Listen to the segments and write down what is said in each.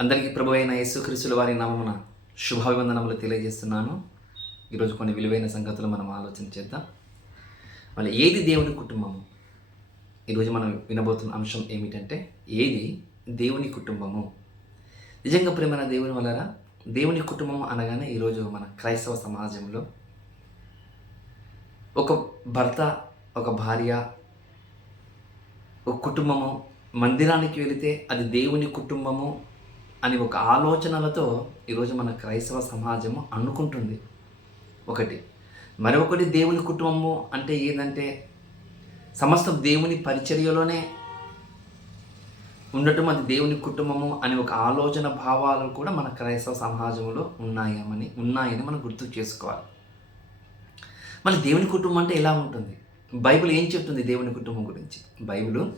అందరికీ ప్రభు అయిన యేసుక్రీస్తుల వారి నామమున శుభాభివందనములు తెలియజేస్తున్నాను. ఈరోజు కొన్ని విలువైన సంగతులు మనం ఆలోచన చేద్దాం. మళ్ళీ ఏది దేవుని కుటుంబము? ఈరోజు మనం వినబోతున్న అంశం ఏమిటంటే ఏది దేవుని కుటుంబము? నిజంగా ప్రేమైన దేవుని వలన దేవుని కుటుంబం అనగానే ఈరోజు మన క్రైస్తవ సమాజంలో ఒక భర్త ఒక భార్య ఒక కుటుంబము మందిరానికి వెళితే అది దేవుని కుటుంబము అని ఒక ఆలోచనలతో ఈరోజు మన క్రైస్తవ సమాజము అనుకుంటుంది. ఒకటి మరొకటి దేవుని కుటుంబము అంటే ఏంటంటే సమస్త దేవుని పరిచర్యలోనే ఉండటం అది దేవుని కుటుంబము అనే ఒక ఆలోచన భావాలు కూడా మన క్రైస్తవ సమాజంలో ఉన్నాయని ఉన్నాయని మనం గుర్తు చేసుకోవాలి. మళ్ళీ దేవుని కుటుంబం అంటే ఎలా ఉంటుంది? బైబిల్ ఏం చెప్తుంది దేవుని కుటుంబం గురించి? బైబిల్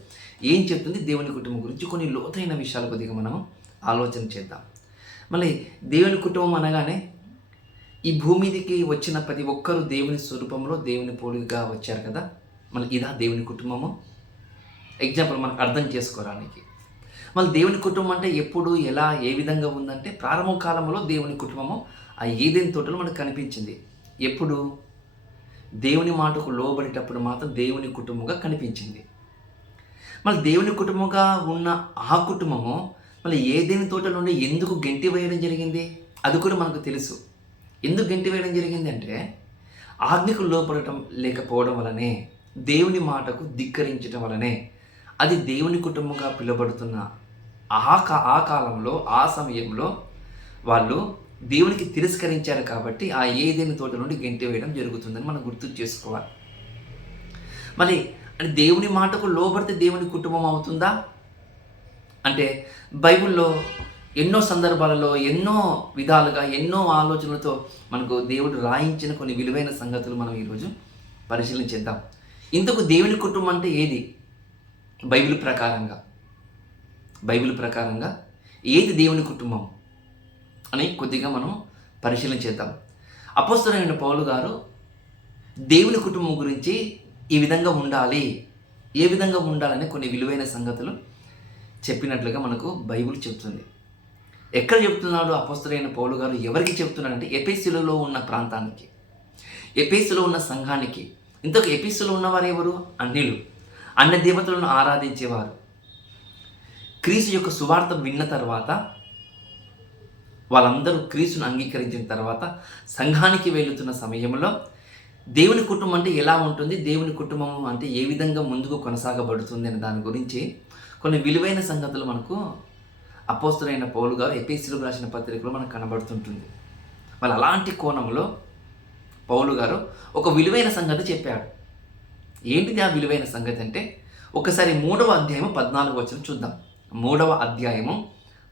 ఏం చెప్తుంది దేవుని కుటుంబం గురించి? కొన్ని లోతైన విషయాలు కొద్దిగా మనం ఆలోచన చేద్దాం. మళ్ళీ దేవుని కుటుంబం అనగానే ఈ భూమిదికి వచ్చిన ప్రతి ఒక్కరూ దేవుని స్వరూపంలో దేవుని పోలిగా వచ్చారు కదా? మళ్ళీ ఇదా దేవుని కుటుంబము? ఎగ్జాంపుల్ మనకు అర్థం చేసుకోవడానికి. మళ్ళీ దేవుని కుటుంబం అంటే ఎప్పుడు ఎలా ఏ విధంగా ఉందంటే ప్రారంభ కాలంలో దేవుని కుటుంబము ఆ ఏదైనా తోటలో మనకు కనిపించింది. ఎప్పుడు? దేవుని మాటకు లోబడేటప్పుడు మాత్రం దేవుని కుటుంబంగా కనిపించింది. మళ్ళీ దేవుని కుటుంబంగా ఉన్న ఆ కుటుంబము మళ్ళీ ఏదేని తోట నుండి ఎందుకు గెంటి వేయడం జరిగింది? అది కూడా మనకు తెలుసు. ఎందుకు గెంటి వేయడం జరిగింది అంటే ఆజ్ఞకు లోపడటం లేకపోవడం వలనే దేవుని మాటకు ధిక్కరించడం వలనే అది దేవుని కుటుంబంగా పిలువబడుతున్న ఆ కా ఆ కాలంలో ఆ సమయంలో వాళ్ళు దేవునికి తిరస్కరించారు కాబట్టి ఆ ఏదైనా తోట నుండి గెంటి వేయడం జరుగుతుందని మనం గుర్తు చేసుకోవాలి. మళ్ళీ దేవుని మాటకు లోబడితే దేవుని కుటుంబం అవుతుందా? అంటే బైబిల్లో ఎన్నో సందర్భాలలో ఎన్నో విధాలుగా ఎన్నో ఆలోచనలతో మనకు దేవుడు రాయించిన కొన్ని విలువైన సంగతులు మనం ఈరోజు పరిశీలించేద్దాం ఇంతకు దేవుని కుటుంబం అంటే ఏది? బైబిల్ ప్రకారంగా. బైబిల్ ప్రకారంగా ఏది దేవుని కుటుంబం అని కొద్దిగా మనం పరిశీలించేద్దాం చేద్దాం. పౌలు గారు దేవుని కుటుంబం గురించి ఈ విధంగా ఉండాలి ఏ విధంగా ఉండాలని కొన్ని విలువైన సంగతులు చెప్పినట్లుగా మనకు బైబిల్ చెప్తుంది ఎక్కడ చెప్తున్నాడు అపోస్తలైన పౌలు గారు? ఎవరికి చెప్తున్నాడంటే ఎపిసిలో ఉన్న ప్రాంతానికి ఎపిసిలో ఉన్న సంఘానికి. ఇంతకు ఎపిసిలో ఉన్నవారు ఎవరు? అన్యులు అన్న దేవతలను ఆరాధించేవారు. క్రీస్తు యొక్క సువార్త విన్న తర్వాత వాళ్ళందరూ క్రీస్తును అంగీకరించిన తర్వాత సంఘానికి వెళుతున్న సమయంలో దేవుని కుటుంబం అంటే ఎలా ఉంటుంది? దేవుని కుటుంబం అంటే ఏ విధంగా ముందుకు కొనసాగబడుతుంది అనే దాని గురించి కొన్ని విలువైన సంగతులు మనకు అపోస్తులైన పౌలు గారు ఎపిసిలు రాసిన పత్రికలో మనకు కనబడుతుంటుంది. వాళ్ళు అలాంటి కోణంలో పౌలు గారు ఒక విలువైన సంగతి చెప్పాడు. ఏంటిది ఆ విలువైన సంగతి అంటే ఒకసారి మూడవ అధ్యాయం పద్నాలుగు వచనం చూద్దాం. మూడవ అధ్యాయము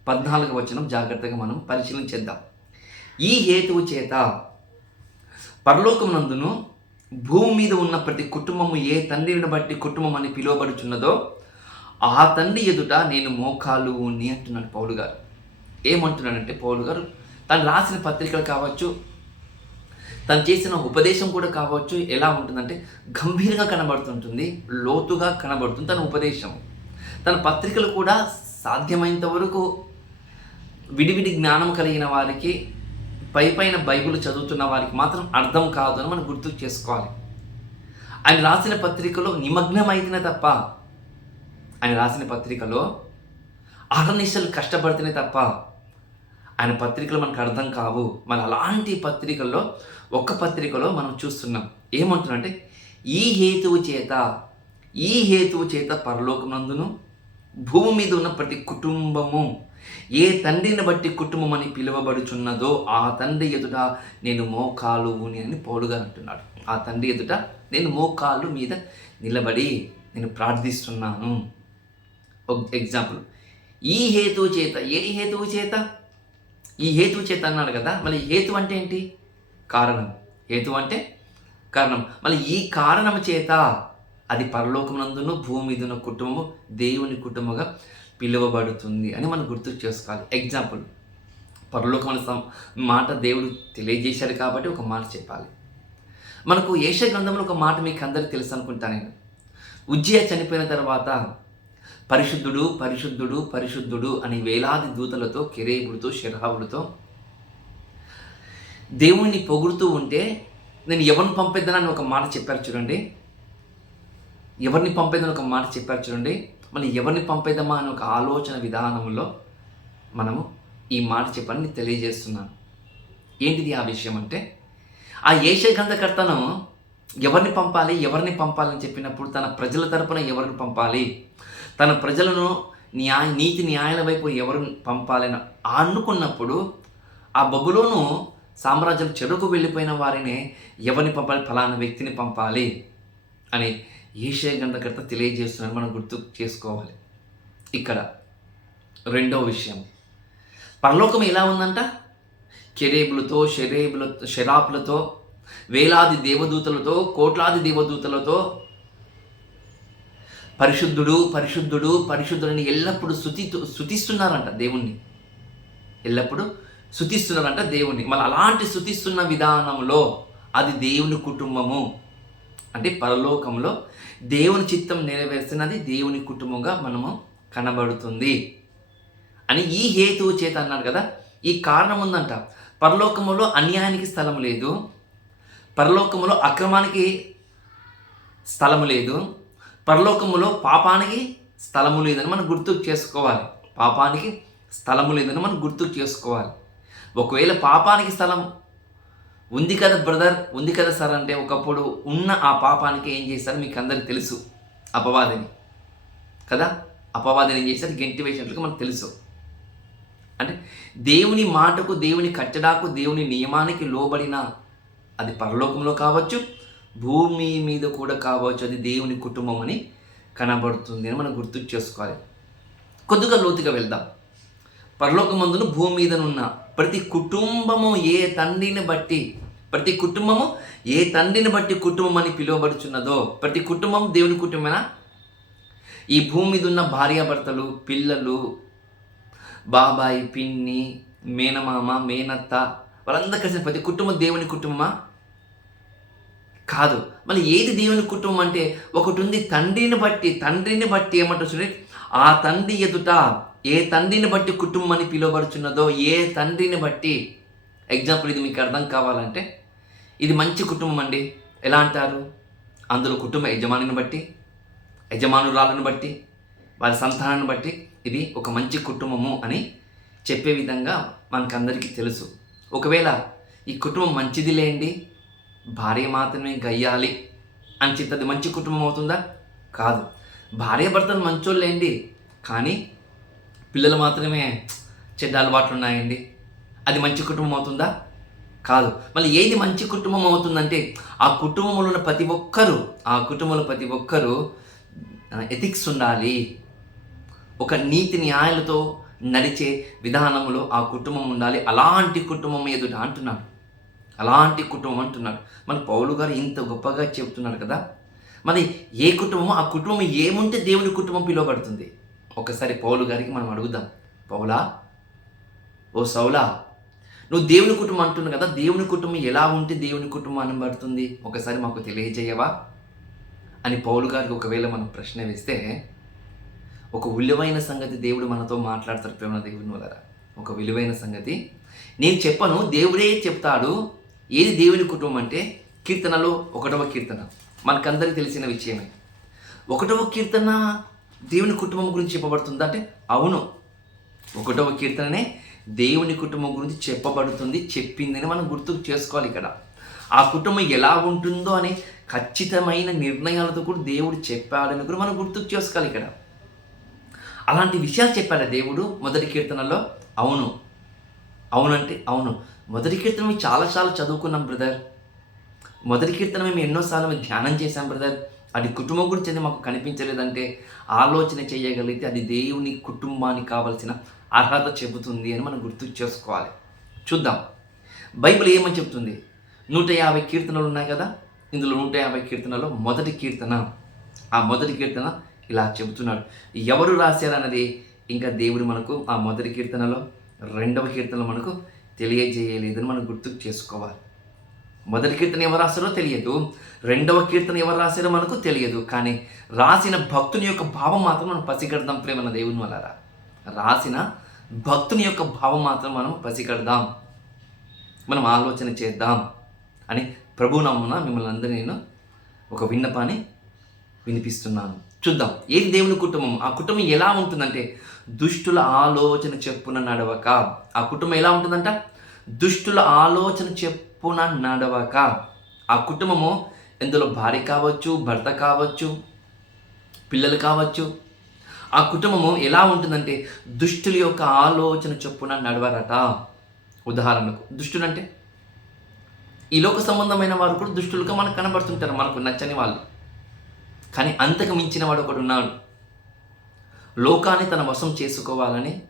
పద్నాలుగు వచనం జాగ్రత్తగా మనం పరిశీలన చేద్దాం. ఈ హేతువు చేత పరలోకమునందును భూమి మీద ఉన్న ప్రతి కుటుంబము ఏ తండ్రిని బట్టి కుటుంబం అని పిలువబడుచున్నదో ఆ తండ్రి ఎదుట నేను మోకాలు ఉన్ని అంటున్నాడు పౌలు గారు. ఏమంటున్నాడంటే పౌలు గారు తను రాసిన పత్రికలు కావచ్చు తను చేసిన ఉపదేశం కూడా కావచ్చు ఎలా ఉంటుందంటే గంభీరంగా కనబడుతుంటుంది లోతుగా కనబడుతుంది తన ఉపదేశం. తన పత్రికలు కూడా సాధ్యమైనంత వరకు విడివిడి జ్ఞానం కలిగిన వారికి పై పైన బైబిల్ చదువుతున్న వారికి మాత్రం అర్థం కాదు అని మనం గుర్తు చేసుకోవాలి. ఆయన రాసిన పత్రికలో నిమగ్నమైతేనే తప్ప ఆయన రాసిన పత్రికలో అహర్నిశలు కష్టపడితేనే తప్ప ఆయన పత్రికలు మనకు అర్థం కావు. మన అలాంటి పత్రికల్లో ఒక్క పత్రికలో మనం చూస్తున్నాం. ఏమంటున్నంటే ఈ హేతువు చేత ఈ హేతువు చేత పరలోకనందును భూమి మీద ఉన్న ప్రతి కుటుంబము ఏ తండ్రిని బట్టి కుటుంబం అని పిలువబడుచున్నదో ఆ తండ్రి ఎదుట నేను మోకాలు అని పౌలుగా అంటున్నాడు. ఆ తండ్రి ఎదుట నేను మోకాలు మీద నిలబడి నేను ప్రార్థిస్తున్నాను. ఎగ్జాంపుల్ ఈ హేతువు చేత ఏ హేతువు చేత? ఈ హేతువు చేత అన్నాడు కదా మళ్ళీ హేతు అంటే ఏంటి? కారణం. హేతు అంటే కారణం. మళ్ళీ ఈ కారణం చేత అది పరలోకమునందును భూమి మీదున్న కుటుంబము దేవుని కుటుంబంగా పిలువబడుతుంది అని మనం గుర్తు చేసుకోవాలి. ఎగ్జాంపుల్ పరలోకం మాట దేవుడు తెలియజేశాడు కాబట్టి ఒక మాట చెప్పాలి. మనకు ఏష గ్రంథంలో ఒక మాట మీకు అందరికీ తెలుసు అనుకుంటా నేను. ఉజ్జయ చనిపోయిన తర్వాత పరిశుద్ధుడు పరిశుద్ధుడు పరిశుద్ధుడు అని వేలాది దూతలతో కిరేబుడితో షెరాబులతో దేవుణ్ణి పొగుడుతూ ఉంటే నేను ఎవరిని పంపిద్దానని ఒక మాట చెప్పారు చూడండి. ఎవరిని పంపేదని ఒక మాట చెప్పారు చూడండి. మళ్ళీ ఎవరిని పంపేద్దామా అని ఒక ఆలోచన విధానంలో మనము ఈ మాట చెప్పని తెలియజేస్తున్నాను. ఏంటిది ఆ విషయం అంటే ఆ ఏషే గ్రంథకర్తను ఎవరిని పంపాలి ఎవరిని పంపాలని చెప్పినప్పుడు తన ప్రజల తరపున ఎవరిని పంపాలి? తన ప్రజలను న్యాయ నీతి న్యాయాల వైపు ఎవరు పంపాలని అనుకున్నప్పుడు ఆ బబులోను సామ్రాజ్యం చెడుకు వెళ్ళిపోయిన వారిని ఎవరిని పంపాలి? ఫలానా వ్యక్తిని పంపాలి అని ఏషే గ్రంథకర్త తెలియజేస్తున్నారని మనం గుర్తు చేసుకోవాలి. ఇక్కడ రెండో విషయం. పరలోకం ఎలా ఉందంట? కెరేబులతో షెరేబులతో షరాపులతో వేలాది దేవదూతలతో కోట్లాది దేవదూతలతో పరిశుద్ధుడు పరిశుద్ధుడు పరిశుద్ధుడిని ఎల్లప్పుడూ స్థుతి స్థుతిస్తున్నారంట దేవుణ్ణి. ఎల్లప్పుడూ శుతిస్తున్నారంట దేవుణ్ణి. మళ్ళీ అలాంటి శుతిస్తున్న విధానంలో అది దేవుని కుటుంబము. అంటే పరలోకంలో దేవుని చిత్తం నెరవేరుస్తున్నది దేవుని కుటుంబంగా మనము కనబడుతుంది. అని ఈ హేతువు చేత అన్నాడు కదా. ఈ కారణం ఉందంట. పరలోకములో అన్యాయానికి స్థలం లేదు. పరలోకములో అక్రమానికి స్థలము లేదు. పరలోకములో పాపానికి స్థలము లేదని మనం గుర్తుకు చేసుకోవాలి. పాపానికి స్థలము లేదని మనం గుర్తుకు చేసుకోవాలి. ఒకవేళ పాపానికి స్థలం ఉంది కదా బ్రదర్ ఉంది కదా సార్ అంటే ఒకప్పుడు ఉన్న ఆ పాపానికి ఏం చేశారు మీకు అందరికి తెలుసు. అపవాదిని. కదా? అపవాదిని ఏం చేశారు? గెంటి వేసినట్లుగా మనకు తెలుసు. అంటే దేవుని మాటకు దేవుని కట్టడాకు దేవుని నియమానికి లోబడిన అది పరలోకంలో కావచ్చు భూమి మీద కూడా కావచ్చు అది దేవుని కుటుంబం అని కనబడుతుంది అని మనం గుర్తు చేసుకోవాలి. కొద్దిగా లోతుగా వెళ్దాం. పరలోకమందును భూమి మీదనున్న ప్రతి కుటుంబము ఏ తండ్రిని బట్టి ప్రతి కుటుంబము ఏ తండ్రిని బట్టి కుటుంబం అని పిలువబడుచున్నదో ప్రతి కుటుంబం దేవుని కుటుంబమేనా? ఈ భూమి మీద ఉన్న భార్యాభర్తలు పిల్లలు బాబాయి పిన్ని మేనమామ మేనత్త వాళ్ళందరూ కలిసిన ప్రతి కుటుంబం దేవుని కుటుంబమా? కాదు. మళ్ళీ ఏది దేవుని కుటుంబం అంటే ఒకటి ఉంది తండ్రిని బట్టి తండ్రిని బట్టి ఏమంటుంది ఆ తండ్రి ఎదుట ఏ తండ్రిని బట్టి కుటుంబం అని పిలువబడుచున్నదో ఏ తండ్రిని బట్టి ఎగ్జాంపుల్ ఇది మీకు అర్థం కావాలంటే ఇది మంచి కుటుంబం అండి. ఎలా అంటారు? అందులో కుటుంబ యజమానిని బట్టి యజమానురాలను బట్టి వారి సంతానాన్ని బట్టి ఇది ఒక మంచి కుటుంబము అని చెప్పే విధంగా మనకందరికీ తెలుసు. ఒకవేళ ఈ కుటుంబం మంచిది లేండి భార్య మాత్రమే గయ్యాలి అని చెప్తే మంచి కుటుంబం అవుతుందా? కాదు. భార్య భర్తలు మంచోళ్ళేండి కానీ పిల్లలు మాత్రమే చెడ్డ అలవాట్లు ఉన్నాయండి. అది మంచి కుటుంబం అవుతుందా? కాదు. మళ్ళీ ఏది మంచి కుటుంబం అవుతుందంటే ఆ కుటుంబంలో ఉన్న ప్రతి ఒక్కరూ ఆ కుటుంబంలో ప్రతి ఒక్కరూ ఎథిక్స్ ఉండాలి. ఒక నీతి న్యాయాలతో నడిచే విధానంలో ఆ కుటుంబం ఉండాలి. అలాంటి కుటుంబం ఎదుట అంటున్నాను. అలాంటి కుటుంబం అంటున్నాడు. మన పౌలు గారు ఇంత గొప్పగా చెప్తున్నాడు కదా. మరి ఏ కుటుంబం ఆ కుటుంబం ఏముంటే దేవుని కుటుంబం పిలువబడుతుంది? ఒకసారి పౌలు గారికి మనం అడుగుదాం. పౌలా ఓ సౌలా నువ్వు దేవుని కుటుంబం అంటున్నావు కదా. దేవుని కుటుంబం ఎలా ఉంటే దేవుని కుటుంబం అనబడుతుంది ఒకసారి మాకు తెలియజేయవా? అని పౌలు గారికి ఒకవేళ మనం ప్రశ్న వేస్తే ఒక విలువైన సంగతి దేవుడు మనతో మాట్లాడతారు ప్రేమ దేవుని వలరా ఒక విలువైన సంగతి. నేను చెప్పను దేవుడే చెప్తాడు. ఏది దేవుని కుటుంబం అంటే కీర్తనలో ఒకటవ కీర్తన. మనకందరికీ తెలిసిన విషయమే. ఒకటవ కీర్తన దేవుని కుటుంబం గురించి చెప్పబడుతుంది అంటే అవును. ఒకటవ కీర్తననే దేవుని కుటుంబం గురించి చెప్పబడుతుంది చెప్పిందని మనం గుర్తు చేసుకోవాలి ఇక్కడ. ఆ కుటుంబం ఎలా ఉంటుందో అనే ఖచ్చితమైన నిర్ణయాలతో కూడా దేవుడు చెప్పాడని కూడా మనం గుర్తుకు చేసుకోవాలి ఇక్కడ. అలాంటి విషయాలు చెప్పాడు దేవుడు మొదటి కీర్తనలో అవును. అవునంటే అవును. మొదటి కీర్తన మేము చాలాసార్లు చదువుకున్నాం బ్రదర్ మొదటి కీర్తన మేము ఎన్నోసార్లు మేము ధ్యానం చేశాం బ్రదర్ అది కుటుంబం గురించి అది మాకు కనిపించలేదంటే ఆలోచన చేయగలిగితే అది దేవుని కుటుంబానికి కావలసిన అర్హత చెబుతుంది అని మనం గుర్తు చేసుకోవాలి. చూద్దాం. బైబిల్ ఏమని చెప్తుంది? నూట యాభై కీర్తనలు ఉన్నాయి కదా? ఇందులో నూట యాభై కీర్తనలో మొదటి కీర్తన. ఆ మొదటి కీర్తన ఇలా చెబుతున్నాడు. ఎవరు రాశారన్నది ఇంకా దేవుడు మనకు ఆ మొదటి కీర్తనలో రెండవ కీర్తనలో మనకు తెలియజేయలేదని మనం గుర్తుకు చేసుకోవాలి. మొదటి కీర్తన ఎవరు రాశారో తెలియదు. రెండవ కీర్తన ఎవరు రాశారో మనకు తెలియదు. కానీ రాసిన భక్తుని యొక్క భావం మాత్రం మనం పసిగడదాం ప్రేమన దేవుని వలరా రాసిన భక్తుని యొక్క భావం మాత్రం మనం పసిగడదాం. మనం ఆలోచన చేద్దాం అని ప్రభు నమ్మున మిమ్మల్ని అందరినీ నేను ఒక విన్నపాన్ని వినిపిస్తున్నాను. చూద్దాం ఏది దేవుని కుటుంబం? ఆ కుటుంబం ఎలా ఉంటుందంటే దుష్టుల ఆలోచన చెప్పున నడవక. ఆ కుటుంబం ఎలా ఉంటుందంట? దుష్టుల ఆలోచన చెప్పున నడవక. ఆ కుటుంబము ఇందులో భార్య కావచ్చు భర్త కావచ్చు పిల్లలు కావచ్చు. ఆ కుటుంబము ఎలా ఉంటుందంటే దుష్టుల యొక్క ఆలోచన చొప్పున నడవరట. ఉదాహరణకు దుష్టుడు అంటే ఈ లోక సంబంధమైన వారు కూడా దుష్టులుగా మనకు కనబడుతుంటారు మనకు నచ్చని వాళ్ళు. కానీ అంతకు మించిన వాడు ఒకడు ఉన్నాడు. లోకాన్ని తన వశం చేసుకోవాలని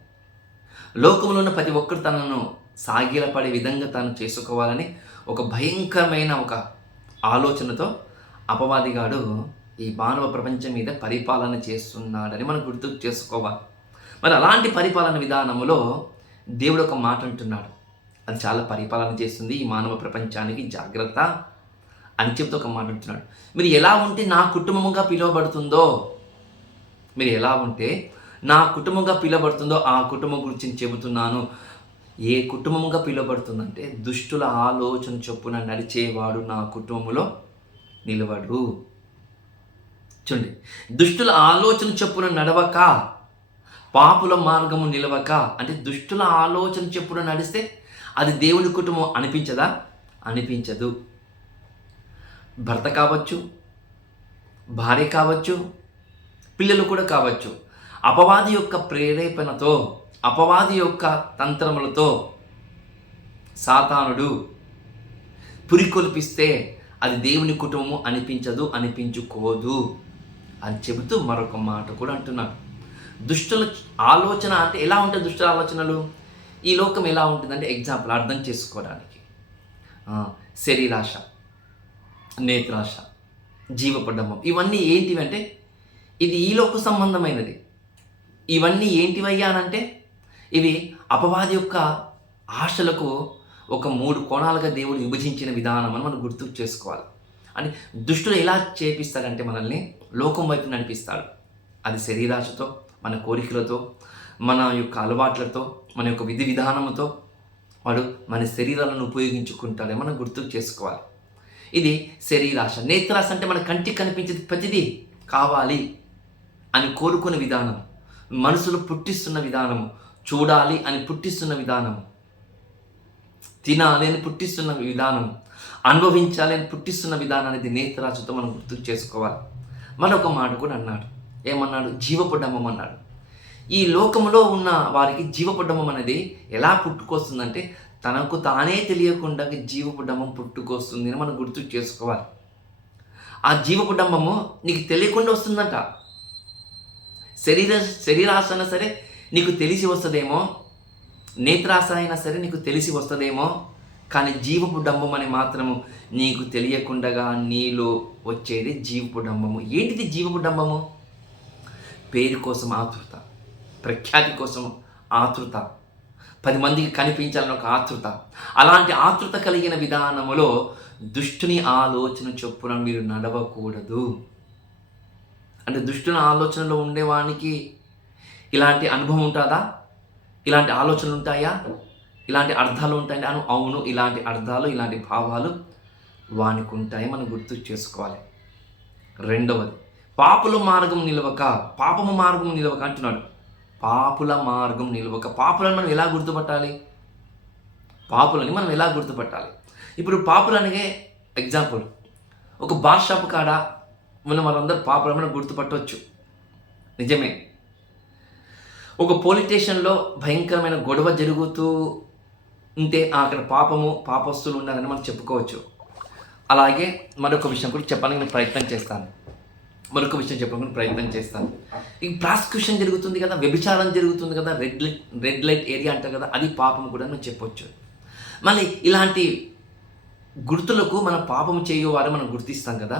లోకంలో ఉన్న ప్రతి ఒక్కరు తనను సాగిలపడే విధంగా తాను చేసుకోవాలని ఒక భయంకరమైన ఒక ఆలోచనతో అపవాదిగాడు ఈ మానవ ప్రపంచం మీద పరిపాలన చేస్తున్నాడని మనం గుర్తు చేసుకోవాలి. మరి అలాంటి పరిపాలన విధానంలో దేవుడు ఒక మాట అంటున్నాడు. అది చాలా పరిపాలన చేస్తుంది ఈ మానవ ప్రపంచానికి జాగ్రత్త అని చెప్తూ ఒక మాట అంటున్నాడు. మీరు ఎలా ఉంటే నా కుటుంబముగా పిలువబడుతుందో మీరు ఎలా ఉంటే నా కుటుంబంగా పిలబడుతుందో ఆ కుటుంబం గురించి నేను చెబుతున్నాను. ఏ కుటుంబంగా పిలువబడుతుందంటే దుష్టుల ఆలోచన చొప్పున నడిచేవాడు నా కుటుంబంలో నిలవడు చూడండి దుష్టుల ఆలోచన చొప్పున నడవక పాపుల మార్గము నిలవక అంటే దుష్టుల ఆలోచన చొప్పున నడిస్తే అది దేవుని కుటుంబం అనిపించదా? అనిపించదు. భర్త కావచ్చు భార్య కావచ్చు పిల్లలు కూడా కావచ్చు. అపవాది యొక్క ప్రేరేపణతో అపవాది యొక్క తంత్రములతో సాతానుడు పురికొల్పిస్తే అది దేవుని కుటుంబము అనిపించదు అనిపించుకోదు అని చెబుతూ మరొక మాట కూడా అంటున్నాడు. దుష్టుల ఆలోచన అంటే ఎలా ఉంటాయి దుష్టుల ఆలోచనలు? ఈ లోకం ఎలా ఉంటుందంటే ఎగ్జాంపుల్ అర్థం చేసుకోవడానికి. శరీరాశ నేత్రాశ జీవపడ్డమం ఇవన్నీ ఏంటివి అంటే ఇది ఈ లోక సంబంధమైనది. ఇవన్నీ ఏంటివయ్యా అనంటే ఇవి అపవాది యొక్క ఆశలకు ఒక మూడు కోణాలుగా దేవుడు విభజించిన విధానం అని మనం గుర్తు చేసుకోవాలి. అని దుష్టుడు ఎలా చేపిస్తాడంటే మనల్ని లోకం వైపు నడిపిస్తాడు. అది శరీరాశతో మన కోరికలతో మన యొక్క అలవాట్లతో మన యొక్క విధి విధానంతో వాడు మన శరీరాలను ఉపయోగించుకుంటాడని మనం గుర్తు చేసుకోవాలి. ఇది శరీరాశ. నేత్రాశ అంటే మన కంటికి కనిపించేది ప్రతిదీ కావాలి. అని కోరుకునే విధానం మనసులు పుట్టిస్తున్న విధానము. చూడాలి అని పుట్టిస్తున్న విధానం తినాలి అని పుట్టిస్తున్న విధానం అనుభవించాలి అని పుట్టిస్తున్న విధానం అనేది నేత్రరాజుతో మనం గుర్తు చేసుకోవాలి. మరొక మాట కూడా అన్నాడు. ఏమన్నాడు? జీవపుడమ్మం అన్నాడు. ఈ లోకంలో ఉన్న వారికి జీవపుడమ్మం అనేది ఎలా పుట్టుకొస్తుందంటే తనకు తానే తెలియకుండా జీవపుడమ్మం పుట్టుకొస్తుంది అని మనం గుర్తు చేసుకోవాలి. ఆ జీవపుడమ్మము నీకు తెలియకుండా వస్తుందంట. శరీర శరీరాశ అయినా సరే నీకు తెలిసి వస్తుందేమో నేత్రాశ అయినా సరే నీకు తెలిసి వస్తుందేమో కానీ జీవపు డంబం అని మాత్రము నీకు తెలియకుండగా నీలో వచ్చేది జీవపు డంబము. ఏంటిది జీవపు డంబము? పేరు కోసం ఆతృత ప్రఖ్యాతి కోసం ఆతృత పది మందికి కనిపించాలని ఒక ఆతృత. అలాంటి ఆతృత కలిగిన విధానములో దుష్టుని ఆలోచన చొప్పున మీరు నడవకూడదు. అంటే దుష్టుల ఆలోచనలో ఉండేవానికి ఇలాంటి అనుభవం ఉంటుందా? ఇలాంటి ఆలోచనలు ఉంటాయా? ఇలాంటి అర్థాలు ఉంటాయి అను అవును ఇలాంటి అర్థాలు ఇలాంటి భావాలు వానికి ఉంటాయి. మనం గుర్తు చేసుకోవాలి. రెండవది పాపుల మార్గం నిలవక పాపము మార్గం నిలవక అంటున్నాడు. పాపుల మార్గం నిలవక పాపులను మనం ఎలా గుర్తుపట్టాలి? పాపులని మనం ఎలా గుర్తుపట్టాలి? ఇప్పుడు పాపులనిగే ఎగ్జాంపుల్ ఒక బార్ షాప్ కాడ? మనం వాళ్ళందరూ పాపులను మనం గుర్తుపట్టవచ్చు నిజమే. ఒక పోలీస్ స్టేషన్లో భయంకరమైన గొడవ జరుగుతూ ఉంటే అక్కడ పాపము పాపస్తులు ఉన్నారని మనం చెప్పుకోవచ్చు. అలాగే మరొక విషయం కూడా చెప్పడానికి నేను ప్రయత్నం చేస్తాను. మరొక విషయం చెప్పడానికి ప్రయత్నం చేస్తాను. ఈ ప్రాసిక్యూషన్ జరుగుతుంది కదా వ్యభిచారం జరుగుతుంది కదా red light red light area అంటారు కదా అది పాపం కూడా మనం చెప్పొచ్చు. మళ్ళీ ఇలాంటి గుర్తులకు మనం పాపం చేయవారు మనం గుర్తిస్తాం కదా.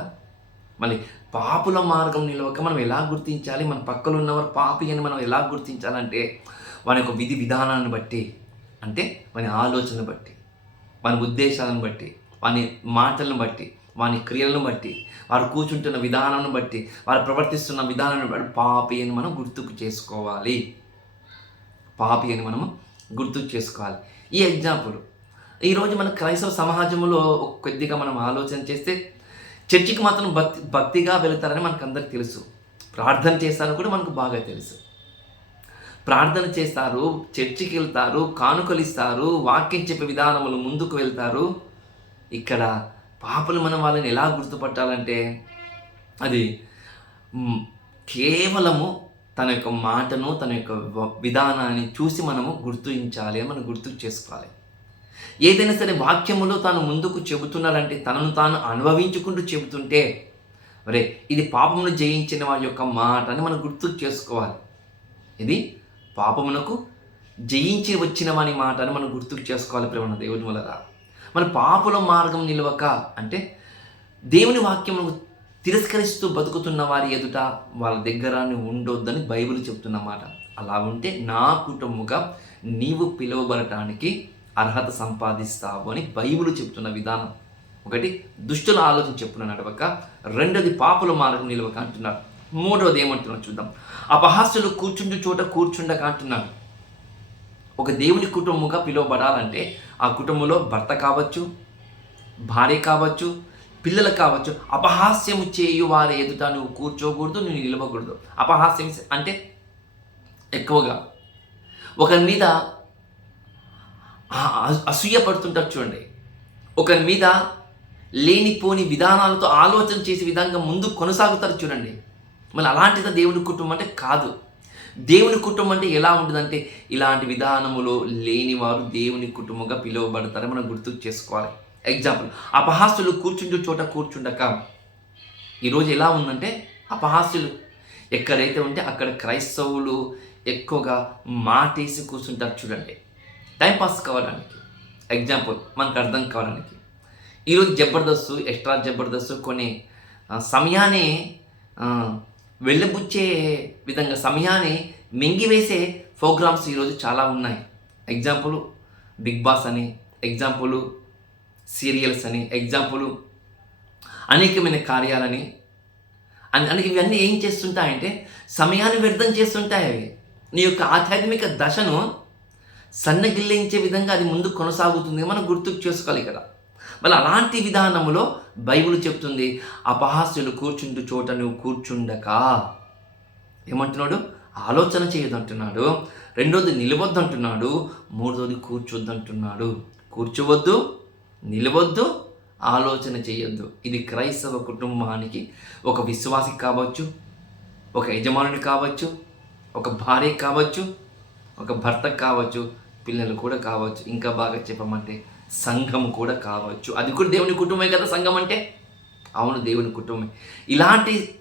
మళ్ళీ పాపుల మార్గం నిలవక మనం ఎలా గుర్తించాలి? మన పక్కలో ఉన్నవారు పాపి అని మనం ఎలా గుర్తించాలంటే వాని యొక్క విధి విధానాన్ని బట్టి అంటే వాని ఆలోచనను బట్టి వాని ఉద్దేశాలను బట్టి వాని మాటలను బట్టి వాని క్రియలను బట్టి వారు కూర్చుంటున్న విధానాన్ని బట్టి వారు ప్రవర్తిస్తున్న విధానాన్ని బట్టి పాపి అని మనం గుర్తుకు చేసుకోవాలి. పాపి అని మనము గుర్తుకు చేసుకోవాలి. ఈ ఎగ్జాంపుల్. ఈరోజు మన క్రైస్తవ సమాజంలో కొద్దిగా మనం ఆలోచన చేస్తే చర్చికి మాత్రం భక్తి భక్తిగా వెళతారని మనకు అందరికి తెలుసు. ప్రార్థన చేస్తారని కూడా మనకు బాగా తెలుసు. ప్రార్థన చేస్తారు చర్చికి వెళ్తారు కానుకలు ఇస్తారు వాక్యం చెప్పే విధానములు ముందుకు వెళ్తారు. ఇక్కడ పాపలు మనం వాళ్ళని ఎలా గుర్తుపట్టాలంటే అది కేవలము తన యొక్క మాటను తన యొక్క విధానాన్ని చూసి మనము గుర్తించాలి అని మనం గుర్తు చేసుకోవాలి. ఏదైనా సరే వాక్యములో తాను ముందుకు చెబుతున్నాడంటే తనను తాను అనుభవించుకుంటూ చెబుతుంటే మరే ఇది పాపమును జయించిన వారి యొక్క మాట అని మనం గుర్తు చేసుకోవాలి. ఇది పాపమునకు జయించి వచ్చిన వాని మాట అని మనం గుర్తుకు చేసుకోవాలి ప్రేమ దేవుని వల్ల మన పాపుల మార్గం నిలవక అంటే దేవుని వాక్యమును తిరస్కరిస్తూ బతుకుతున్న వారి ఎదుట వాళ్ళ దగ్గర ఉండొద్దని బైబిల్ చెప్తున్నమాట అలా ఉంటే నా కుటుంబముగా నీవు పిలువబడటానికి అర్హత సంపాదిస్తావు అని బైబుల్ చెప్తున్న విధానం. ఒకటి దుష్టుల ఆలోచన చెప్పున నడవక రెండోది పాపుల మార్గం నిలవక అంటున్నాడు. మూడవది ఏమంటున్నాడు చూద్దాం. అపహాస్యులు కూర్చుండు చోట కూర్చుండక అంటున్నాడు. ఒక దేవుని కుటుంబంగా పిలువబడాలంటే ఆ కుటుంబంలో భర్త కావచ్చు భార్య కావచ్చు పిల్లలు కావచ్చు అపహాస్యము చేయు వారి ఎదుట నువ్వు కూర్చోకూడదు నువ్వు నిలవకూడదు. అపహాస్యం అంటే ఎక్కువగా. ఒకరి మీద అసూయ పడుతుంటారు చూడండి. ఒకరి మీద లేనిపోని విధానాలతో ఆలోచన చేసే విధంగా ముందు కొనసాగుతారు చూడండి. మళ్ళీ అలాంటిది దేవుని కుటుంబం అంటే కాదు. దేవుని కుటుంబం అంటే ఎలా ఉంటుందంటే ఇలాంటి విధానములో లేని వారు దేవుని కుటుంబంగా పిలువబడతారని మనం గుర్తు చేసుకోవాలి. ఎగ్జాంపుల్ అపహాస్తులు కూర్చుండే చోట కూర్చుండక ఈరోజు ఎలా ఉందంటే అపహాస్యులు ఎక్కడైతే ఉంటే అక్కడ క్రైస్తవులు ఎక్కువగా మాటేసి కూర్చుంటారు చూడండి. టైంపాస్ కావడానికి ఎగ్జాంపుల్ మనకు అర్థం కావడానికి ఈరోజు జబర్దస్త్ ఎక్స్ట్రా జబర్దస్త్ కొన్ని సమయాన్ని వెళ్ళబుచ్చే విధంగా సమయాన్ని మింగివేసే ప్రోగ్రామ్స్ ఈరోజు చాలా ఉన్నాయి. ఎగ్జాంపుల్ బిగ్ బాస్ అని ఎగ్జాంపుల్ సీరియల్స్ అని ఎగ్జాంపుల్ అనేకమైన కార్యాలని అని అని ఇవన్నీ ఏం చేస్తుంటాయంటే సమయాన్ని వ్యర్థం చేస్తుంటాయి అవి. నీ యొక్క ఆధ్యాత్మిక దశను సన్నగిల్లించే విధంగా అది ముందు కొనసాగుతుంది మనం గుర్తుకు చేసుకోవాలి కదా. మళ్ళీ అలాంటి విధానములో బైబిల్ చెప్తుంది అపహాస్యులు కూర్చుంటూ చోట నువ్వు కూర్చుండక. ఏమంటున్నాడు? ఆలోచన చేయొద్దంటున్నాడు. రెండోది నిలవద్దు అంటున్నాడు మూడోది కూర్చోద్దు అంటున్నాడు కూర్చోవద్దు నిలవద్దు ఆలోచన చేయొద్దు. ఇది క్రైస్తవ కుటుంబానికి ఒక విశ్వాసి కావచ్చు ఒక యజమానుడు కావచ్చు ఒక భార్య కావచ్చు ఒక భర్త కావచ్చు పిల్లలు కూడా కావచ్చు ఇంకా బాగా చెప్పమంటే సంఘం కూడా కావచ్చు. అది కూడా దేవుని కుటుంబమే కదా సంఘం అంటే? అవును దేవుని కుటుంబమే. ఇలాంటి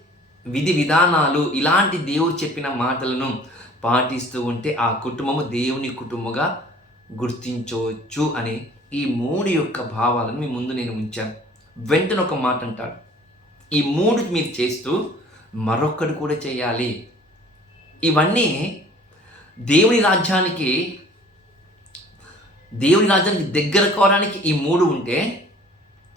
విధి విధానాలు ఇలాంటి దేవుడు చెప్పిన మాటలను పాటిస్తూ ఉంటే ఆ కుటుంబము దేవుని కుటుంబంగా గుర్తించవచ్చు అని ఈ మూడు యొక్క భావాలను మీ ముందు నేను ఉంచాను. వెంటనే ఒక మాట అంటాడు. ఈ మూడు మీరు చేస్తూ మరొక్కడు కూడా చేయాలి. ఇవన్నీ దేవుని రాజ్యానికి దేవుని రాజ్యానికి దగ్గర కావడానికి ఈ మూడు ఉంటే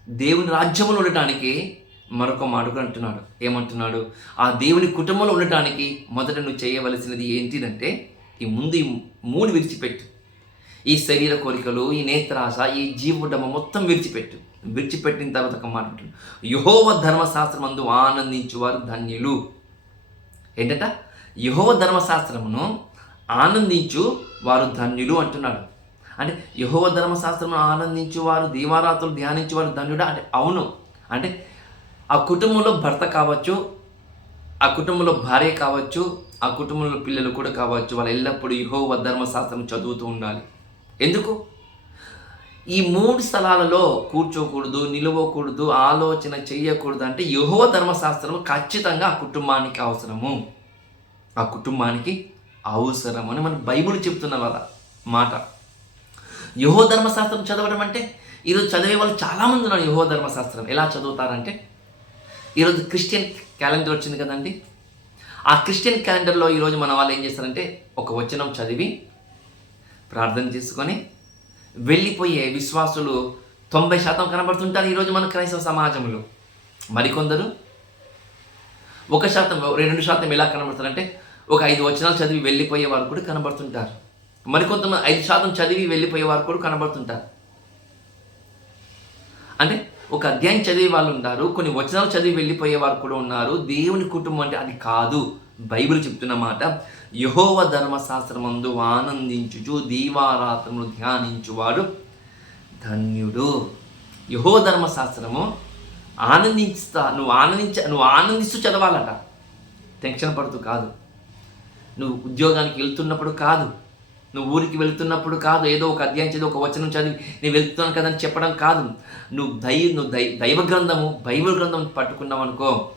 దేవుని రాజ్యంలో ఉండటానికి మరొక మాడుగు అంటున్నాడు. ఏమంటున్నాడు? ఆ దేవుని కుటుంబంలో ఉండటానికి మొదట నువ్వు చేయవలసినది ఏంటిదంటే ఈ ముందు ఈ మూడు విడిచిపెట్టు. ఈ శరీర కోరికలు ఈ నేత్రాశ ఈ జీవుడమ్మ మొత్తం విడిచిపెట్టు. విడిచిపెట్టిన తర్వాత ఒక మాట అంటున్నాడు. యహోవ ధర్మశాస్త్రమందు ఆనందించువారు ధన్యులు. ఏంటంట? యహోవ ధర్మశాస్త్రమును ఆనందించు వారు ధన్యులు అంటున్నాడు. అంటే యహోవ ధర్మశాస్త్రమును ఆనందించేవారు దీవారాత్రులు ధ్యానించేవారు ధ్యానించు ధన్యుడా? అంటే అవును. అంటే ఆ కుటుంబంలో భర్త కావచ్చు ఆ కుటుంబంలో భార్య కావచ్చు ఆ కుటుంబంలో పిల్లలు కూడా కావచ్చు వాళ్ళు ఎల్లప్పుడూ యహోవ ధర్మశాస్త్రం చదువుతూ ఉండాలి. ఎందుకు? ఈ మూడు స్థలాలలో కూర్చోకూడదు నిలవకూడదు ఆలోచన చేయకూడదు అంటే యహోవ ధర్మశాస్త్రం ఖచ్చితంగా ఆ కుటుంబానికి అవసరము. ఆ కుటుంబానికి అవసరం అని మన బైబుల్ చెప్తున్న వాళ్ళ మాట. యహో ధర్మశాస్త్రం చదవడం అంటే ఈరోజు చదివే వాళ్ళు చాలామంది ఉన్నారు యహో ధర్మశాస్త్రం ఎలా చదువుతారంటే ఈరోజు క్రిస్టియన్ క్యాలెండర్ వచ్చింది కదండి. ఆ క్రిస్టియన్ క్యాలెండర్లో ఈరోజు మన వాళ్ళు ఏం చేస్తారంటే ఒక వచనం చదివి ప్రార్థన చేసుకొని వెళ్ళిపోయే విశ్వాసులు తొంభై శాతం కనబడుతుంటారు ఈరోజు మన క్రైస్తవ సమాజంలో. మరికొందరు ఒక శాతం రెండు శాతం ఎలా కనబడతారంటే ఒక ఐదు వచనాలు చదివి వెళ్ళిపోయే వారు కూడా కనబడుతుంటారు. మరికొంతమంది ఐదు శాతం చదివి వెళ్ళిపోయే వారు కూడా కనబడుతుంటారు. అంటే ఒక అధ్యాయం చదివే వాళ్ళు ఉన్నారు కొన్ని వచనాలు చదివి వెళ్ళిపోయే వారు కూడా ఉన్నారు. దేవుని కుటుంబం అంటే అది కాదు. బైబిల్ చెప్తున్న మాట యహోవ ధర్మశాస్త్రమందు ఆనందించుచు దీవారాత్రములు ధ్యానించువాడు ధన్యుడు. యహో ధర్మశాస్త్రము ఆనందిస్తా నువ్వు ఆనందించ నువ్వు ఆనందిస్తూ చదవాలట. టెన్షన్ పడుతూ కాదు. నువ్వు ఉద్యోగానికి వెళ్తున్నప్పుడు కాదు. నువ్వు ఊరికి వెళ్తున్నప్పుడు కాదు ఏదో ఒక అధ్యాయం చదివి ఒక వచనం చదివి నేను వెళ్తున్నాను కదా అని చెప్పడం కాదు. నువ్వు దై నువ్వు దై దైవ గ్రంథము బైబిల్ గ్రంథం పట్టుకున్నావు అనుకో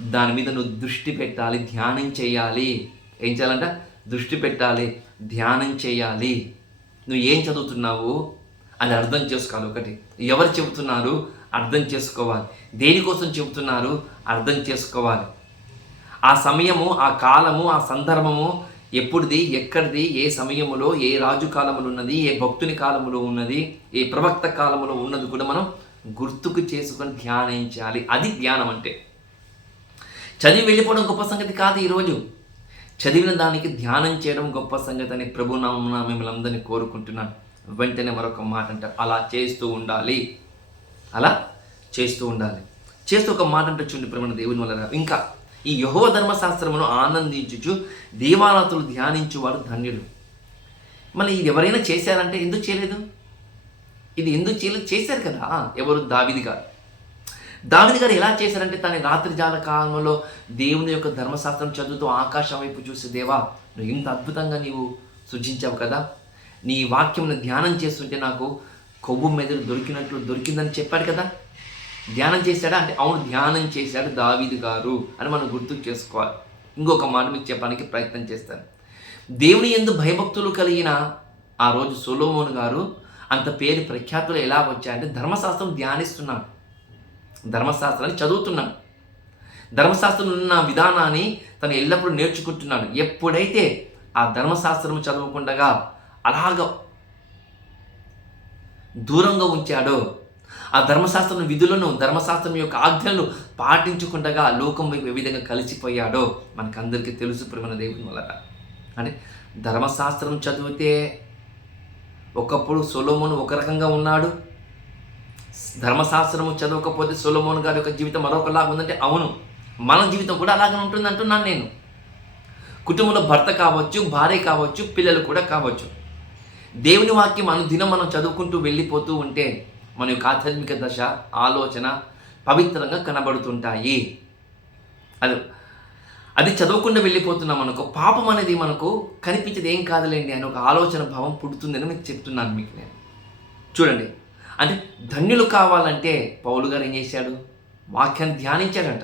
దాని మీద నువ్వు దృష్టి పెట్టాలి ధ్యానం చేయాలి. ఏం చేయాలంట? దృష్టి పెట్టాలి ధ్యానం చేయాలి. నువ్వు ఏం చదువుతున్నావు? అది అర్థం చేసుకోవాలి ఒకటి. ఎవరు చెబుతున్నారు? అర్థం చేసుకోవాలి. దేనికోసం చెబుతున్నారు? అర్థం చేసుకోవాలి. ఆ సమయము ఆ కాలము ఆ సందర్భము ఎప్పుడుది ఎక్కడిది ఏ సమయములో ఏ రాజు కాలములో ఉన్నది ఏ భక్తుని కాలములో ఉన్నది ఏ ప్రవక్త కాలములో ఉన్నది కూడా మనం గుర్తుకు చేసుకొని ధ్యానించాలి. అది ధ్యానం అంటే. చదివి వెళ్ళిపోవడం గొప్ప సంగతి కాదు ఈరోజు. చదివిన దానికి ధ్యానం చేయడం గొప్ప సంగతి అని ప్రభునామన మిమ్మల్ని అందరినీ కోరుకుంటున్నాను వెంటనే మరొక మాట అంటారు అలా చేస్తూ ఉండాలి. అలా చేస్తూ ఉండాలి. చేస్తూ ఒక మాట అంటే చూడండి ప్రేమ దేవుని వల్ల ఇంకా ఈ యహోవ ధర్మశాస్త్రమును ఆనందించుచు దీవారాతులు ధ్యానించువారు ధన్యుడు. మళ్ళీ ఇది ఎవరైనా చేశారంటే ఎందుకు చేయలేదు? ఇది ఎందుకు చేయలేదు? చేశారు కదా ఎవరు? దావిది గారు. దావిది గారు ఎలా చేశారంటే తన రాత్రి జాల కాలంలో దేవుని యొక్క ధర్మశాస్త్రం చదువుతూ ఆకాశం వైపు చూసి దేవా నువ్వు ఇంత అద్భుతంగా నీవు సృజించావు కదా. నీ వాక్యంను ధ్యానం చేస్తుంటే నాకు కొవ్వు మెదడు దొరికినట్లు దొరికిందని చెప్పాడు కదా. ధ్యానం చేశాడా? అంటే అవును ధ్యానం చేశాడు దావీదు గారు అని మనం గుర్తు చేసుకోవాలి. ఇంకొక మాట మీకు చెప్పడానికి ప్రయత్నం చేస్తాను. దేవుని ఎందు భయభక్తులు కలిగిన ఆ రోజు సొలోమోన్ గారు అంత పేరు ప్రఖ్యాతులు ఎలా వచ్చాయంటే ధర్మశాస్త్రం ధ్యానిస్తున్నాడు ధర్మశాస్త్రాన్ని చదువుతున్నాను ధర్మశాస్త్రం ఉన్న విధానాన్ని తను ఎల్లప్పుడూ నేర్చుకుంటున్నాడు. ఎప్పుడైతే ఆ ధర్మశాస్త్రం చదవకుండగా అలాగ దూరంగా ఉంచాడో ఆ ధర్మశాస్త్రం విధులను ధర్మశాస్త్రం యొక్క ఆజ్ఞలను పాటించకుండా లోకం వైపు ఏ విధంగా కలిసిపోయాడో మనకందరికీ తెలుసు ప్రేమ దేవుని వల్ల అంటే ధర్మశాస్త్రం చదివితే ఒకప్పుడు సొలోమోను ఒక రకంగా ఉన్నాడు. ధర్మశాస్త్రము చదవకపోతే సొలోమోన్ గారి యొక్క జీవితం మరొకలాగా ఉందంటే అవును మన జీవితం కూడా అలాగే ఉంటుంది అంటున్నాను నేను. కుటుంబంలో భర్త కావచ్చు భార్య కావచ్చు పిల్లలు కూడా కావచ్చు. దేవుని వాక్యం అనుదినం మనం చదువుకుంటూ వెళ్ళిపోతూ ఉంటే మన యొక్క ఆధ్యాత్మిక దశ ఆలోచన పవిత్రంగా కనబడుతుంటాయి. అది అది చదవకుండా వెళ్ళిపోతున్నాం అనుకో పాపం అనేది మనకు కనిపించేది ఏం కాదులేండి అని ఒక ఆలోచన భావం పుడుతుందని మీకు చెప్తున్నాను మీకు నేను. చూడండి అంటే ధన్యులు కావాలంటే పౌలు గారు ఏం చేశాడు? వాక్యాన్ని ధ్యానించాడంట.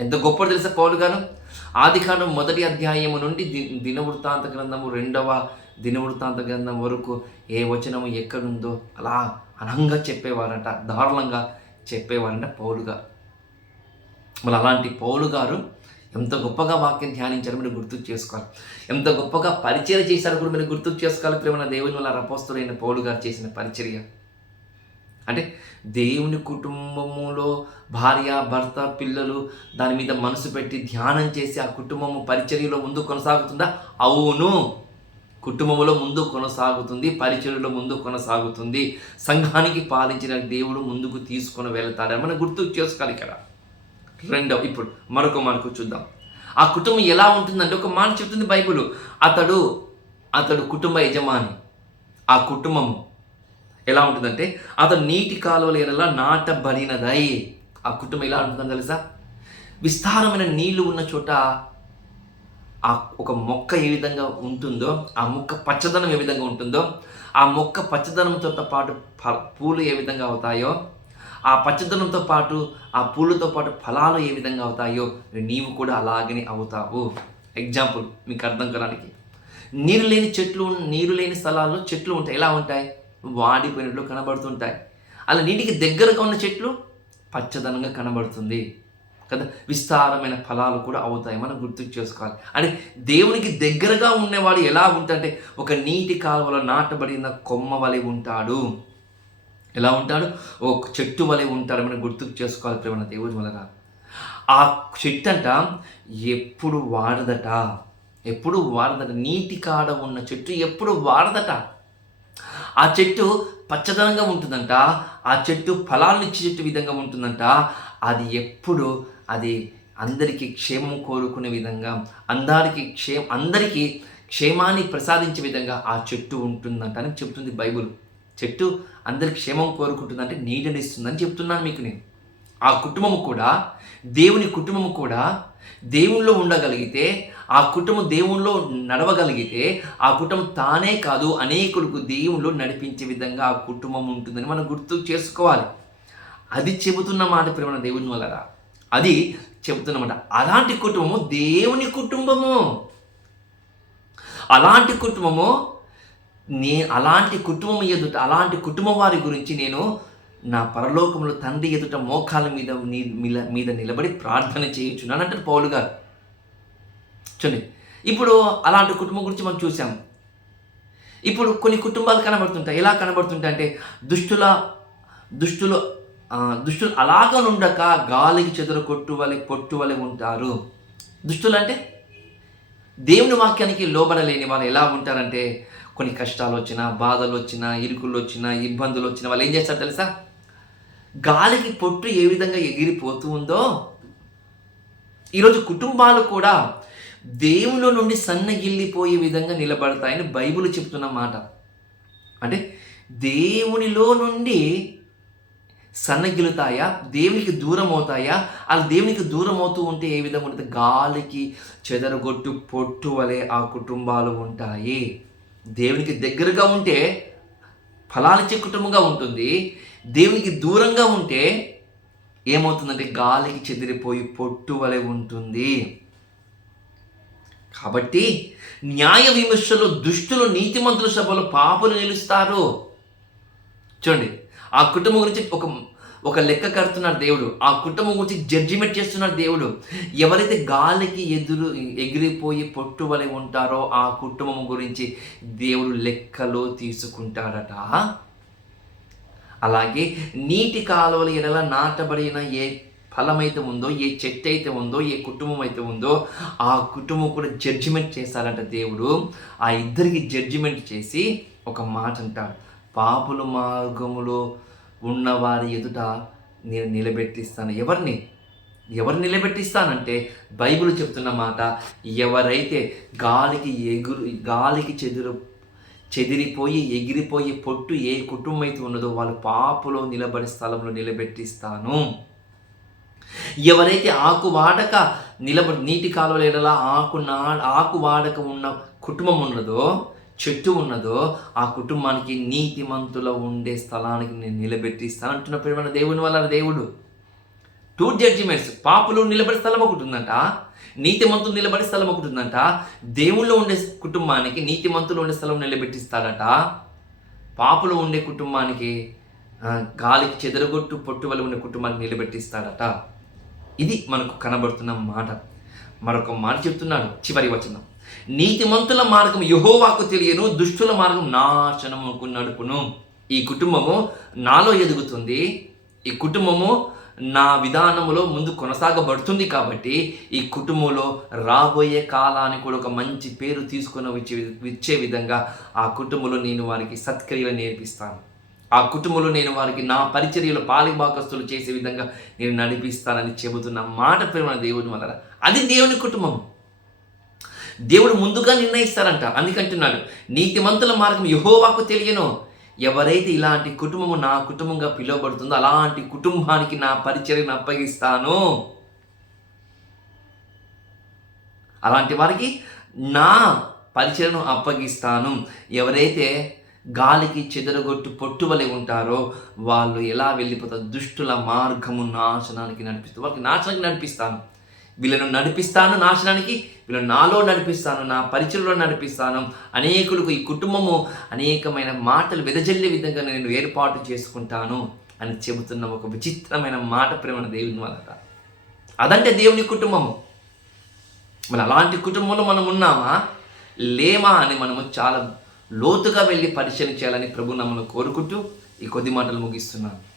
ఎంత గొప్పది తెలుసా పౌలు గారు? ఆదికాండం మొదటి అధ్యాయము నుండి ది దినవృత్తాంత గ్రంథము రెండవ దినవృత్తాంత గ్రంథం వరకు ఏ వచనము ఎక్కడుందో అలా అనంగా చెప్పేవారంట దారుణంగా చెప్పేవారంట పౌలు గారు మరి అలాంటి పౌలు గారు ఎంత గొప్పగా వాక్యం ధ్యానించారు మీరు గుర్తుకు చేసుకోవాలి. ఎంత గొప్పగా పరిచర్య చేశారు కూడా మీరు గుర్తుకు చేసుకోవాలి ప్రేమ దేవుని వల్ల రపోస్తులైన పౌలు గారు చేసిన పరిచర్య. అంటే దేవుని కుటుంబములో భార్య భర్త పిల్లలు దాని మీద మనసు పెట్టి ధ్యానం చేసి ఆ కుటుంబము పరిచర్యలో ముందు కొనసాగుతుందా? అవును. కుటుంబంలో ముందు కొనసాగుతుంది పరిచయంలో ముందు కొనసాగుతుంది. సంఘానికి పాలించిన దేవుడు ముందుకు తీసుకొని వెళ్తాడని మనం గుర్తు చేసుకోవాలి ఇక్కడ. రెండవ ఇప్పుడు మరొక మనకు చూద్దాం. ఆ కుటుంబం ఎలా ఉంటుందంటే ఒక మాట చెప్తుంది బైబుల్. అతడు అతడు కుటుంబ యజమాని. ఆ కుటుంబము ఎలా ఉంటుందంటే అతడు నీటి కాలువల ఎడలా నాటబడినదై. ఆ కుటుంబం ఎలా ఉంటుందని తెలుసా? విస్తారమైన నీళ్ళు ఉన్న చోట ఆ ఒక మొక్క ఏ విధంగా ఉంటుందో ఆ మొక్క పచ్చదనం ఏ విధంగా ఉంటుందో ఆ మొక్క పచ్చదనంతో పాటు పూలు ఏ విధంగా అవుతాయో ఆ పచ్చదనంతో పాటు ఆ పూలతో పాటు ఫలాలు ఏ విధంగా అవుతాయో నీవు కూడా అలాగనే అవుతావు. ఎగ్జాంపుల్ మీకు అర్థం కావడానికి. నీరు లేని చెట్లు నీరు లేని స్థలాల్లో చెట్లు ఉంటాయి. ఎలా ఉంటాయి? వాడిపోయినట్లు కనబడుతుంటాయి. అలా నీటికి దగ్గరగా ఉన్న చెట్లు పచ్చదనంగా కనబడుతుంది. కదా? విస్తారమైన ఫలాలు కూడా అవుతాయి. మనం గుర్తు చేసుకోవాలి. అంటే దేవునికి దగ్గరగా ఉండేవాడు ఎలా ఉంటాడంటే ఒక నీటి కాలువలో నాటబడిన కొమ్మ వలె ఉంటాడు. ఎలా ఉంటాడు? ఒక చెట్టు వలె ఉంటాడు. మనం గుర్తుకు చేసుకోవాలి ప్రేమ దేవుడి వలన. ఆ చెట్టు అంట ఎప్పుడు వాడదట. ఎప్పుడు వాడదట. నీటి కాడ ఉన్న చెట్టు ఎప్పుడు వాడదట. ఆ చెట్టు పచ్చదనంగా ఉంటుందంట. ఆ చెట్టు ఫలాలను ఇచ్చే చెట్టు విధంగా ఉంటుందంట. అది ఎప్పుడు అది అందరికీ క్షేమం కోరుకునే విధంగా అందరికీ క్షేమ అందరికీ క్షేమాన్ని ప్రసాదించే విధంగా ఆ చెట్టు ఉంటుందంట అని చెప్తుంది బైబుల్. చెట్టు అందరికి క్షేమం కోరుకుంటుందంటే నీడనిస్తుందని చెప్తున్నాను మీకు నేను. ఆ కుటుంబము కూడా దేవుని కుటుంబము కూడా దేవుల్లో ఉండగలిగితే ఆ కుటుంబం దేవుల్లో నడవగలిగితే ఆ కుటుంబం తానే కాదు అనేకులకు దేవుళ్ళు నడిపించే విధంగా ఆ కుటుంబం ఉంటుందని మనం గుర్తు చేసుకోవాలి. అది చెబుతున్న మాట ప్రేమ దేవుని వలరా అది చెబుతున్నమాట. అలాంటి కుటుంబము దేవుని కుటుంబము. అలాంటి కుటుంబము నే అలాంటి కుటుంబం ఎదుట అలాంటి కుటుంబం వారి గురించి నేను నా పరలోకంలో తండ్రి ఎదుట మోకాల మీద నీ- మీద నిలబడి ప్రార్థన చేయించున్నాను అంటారు పౌలు గారు. చూడండి. ఇప్పుడు అలాంటి కుటుంబం గురించి మనం చూసాం ఇప్పుడు కొన్ని కుటుంబాలు కనబడుతుంటాయి. ఎలా కనబడుతుంటాయి అంటే దుష్టుల దుష్టులు దుష్టులు అలాగనుండక గాలికి చెదరు కొట్టు వలె వలె ఉంటారు. దుష్టులు అంటే దేవుని వాక్యానికి లోబడలేని వాళ్ళు ఎలా ఉంటారంటే కొన్ని కష్టాలు వచ్చినా బాధలు వచ్చినా ఇరుకులు వచ్చినా ఇబ్బందులు వచ్చినా వాళ్ళు ఏం చేస్తారు తెలుసా? గాలికి పొట్టు ఏ విధంగా ఎగిరిపోతూ ఉందో ఈరోజు కుటుంబాలు కూడా దేవుని నుండి సన్నగిల్లిపోయే విధంగా నిలబడతాయని బైబిల్ చెప్తున్న మాట. అంటే దేవునిలో నుండి సన్నగిలుతాయా? దేవునికి దూరం అవుతాయా అలా దేవునికి దూరం అవుతూ ఉంటే ఏ విధంగా ఉంటుంది? గాలికి చెదరగొట్టు పొట్టు వలె ఆ కుటుంబాలు ఉంటాయి. దేవునికి దగ్గరగా ఉంటే ఫలాలిచ్చే కుటుంబంగా ఉంటుంది. దేవునికి దూరంగా ఉంటే ఏమవుతుందంటే గాలికి చెదిరిపోయి పొట్టు వలె ఉంటుంది. కాబట్టి న్యాయ విమర్శలు దుష్టులు నీతిమంతుల సభలో పాపులు నిలుస్తారు. చూడండి ఆ కుటుంబం గురించి ఒక ఒక లెక్క కడుతున్నాడు దేవుడు. ఆ కుటుంబం గురించి జడ్జిమెంట్ చేస్తున్నాడు దేవుడు. ఎవరైతే గాలికి ఎదురు ఎగిరిపోయి పొట్టు వలె ఉంటారో ఆ కుటుంబం గురించి దేవుడు లెక్కలో తీసుకుంటాడట. అలాగే నీటి కాలువల ఎడల నాటబడిన ఏ ఫలమైతే ఉందో ఏ చెట్టు అయితే ఉందో ఏ కుటుంబం అయితే ఉందో ఆ కుటుంబం కూడా జడ్జిమెంట్ చేస్తారంట దేవుడు. ఆ ఇద్దరికి జడ్జిమెంట్ చేసి ఒక మాట అంటాడు. పాపుల మార్గములో ఉన్నవారి ఎదుట నేను నిలబెట్టిస్తాను. ఎవరిని? ఎవరు నిలబెట్టిస్తానంటే బైబిల్ చెప్తున్న మాట ఎవరైతే గాలికి ఎగురు గాలికి చెదురు చెదిరిపోయి ఎగిరిపోయి పొట్టు ఏ కుటుంబం అయితే ఉన్నదో వాళ్ళు పాపులో నిలబడి స్థలంలో నిలబెట్టిస్తాను. ఎవరైతే ఆకు వాడక నిలబడి నీటి కాలువలు ఎడలా ఆకు నా ఆకు వాడక ఉన్న కుటుంబం ఉన్నదో చెట్టు ఉన్నదో ఆ కుటుంబానికి నీతిమంతుల ఉండే స్థలానికి నేను నిలబెట్టిస్తాను అంటున్న ప్రేమ దేవుని వల్ల దేవుడు. టూ జడ్జిమెంట్స్ పాపులు నిలబడే స్థలం ఒకటి ఉందంట నీతిమంతులు నిలబడే స్థలం ఒకటి ఉందంట దేవుళ్ళు ఉండే కుటుంబానికి నీతిమంతులు ఉండే స్థలం నిలబెట్టిస్తాడట. పాపులు ఉండే కుటుంబానికి గాలికి చెదరగొట్టు పొట్టు వల్ల ఉండే కుటుంబానికి నిలబెట్టిస్తాడట. ఇది మనకు కనబడుతున్న మాట. మరొక మాట చెప్తున్నాడు చివరి వచనం. నీతిమంతుల మార్గం యహోవాకు తెలియను దుష్టుల మార్గం నాశనముకు నడుపును. ఈ కుటుంబము నాలో ఎదుగుతుంది. ఈ కుటుంబము నా విధానములో ముందు కొనసాగబడుతుంది కాబట్టి ఈ కుటుంబంలో రాబోయే కాలానికి కూడా ఒక మంచి పేరు తీసుకొని వచ్చే ఇచ్చే విధంగా ఆ కుటుంబంలో నేను వారికి సత్క్రియలు నేర్పిస్తాను. ఆ కుటుంబంలో నేను వారికి నా పరిచర్యలో పాలిభాగస్తులు చేసే విధంగా నేను నడిపిస్తానని చెబుతున్న మాట ప్రేమ దేవుని వలన. అది దేవుని కుటుంబం దేవుడు ముందుగా నిర్ణయిస్తారంట. అందుకంటున్నాడు నీతిమంతుల మార్గం యహోవాకు తెలియను. ఎవరైతే ఇలాంటి కుటుంబము నా కుటుంబంగా పిలువబడుతుందో అలాంటి కుటుంబానికి నా పరిచర్యను అప్పగిస్తాను. అలాంటి వారికి నా పరిచయను అప్పగిస్తాను. ఎవరైతే గాలికి చెదరగొట్టు పొట్టువలే ఉంటారో వాళ్ళు ఎలా వెళ్ళిపోతారు? దుష్టుల మార్గము నాశనానికి నడిపిస్తారు వాళ్ళకి నాశనానికి నడిపిస్తాను. వీళ్ళను నడిపిస్తాను నాశనానికి వీళ్ళను నాలో నడిపిస్తాను నా పరిచయంలో నడిపిస్తాను. అనేకులకు ఈ కుటుంబము అనేకమైన మాటలు వెదజల్లే విధంగా నేను ఏర్పాటు చేసుకుంటాను అని చెబుతున్న ఒక విచిత్రమైన మాట ప్రేమ దేవుని వల్ల అదంటే దేవుని కుటుంబము. మరి అలాంటి కుటుంబంలో మనం ఉన్నామా? లేమా అని మనము చాలా లోతుగా వెళ్ళి పరిశీలన చేయాలని ప్రభు నమ్మను కోరుకుంటూ ఈ కొద్ది మాటలు ముగిస్తున్నాను.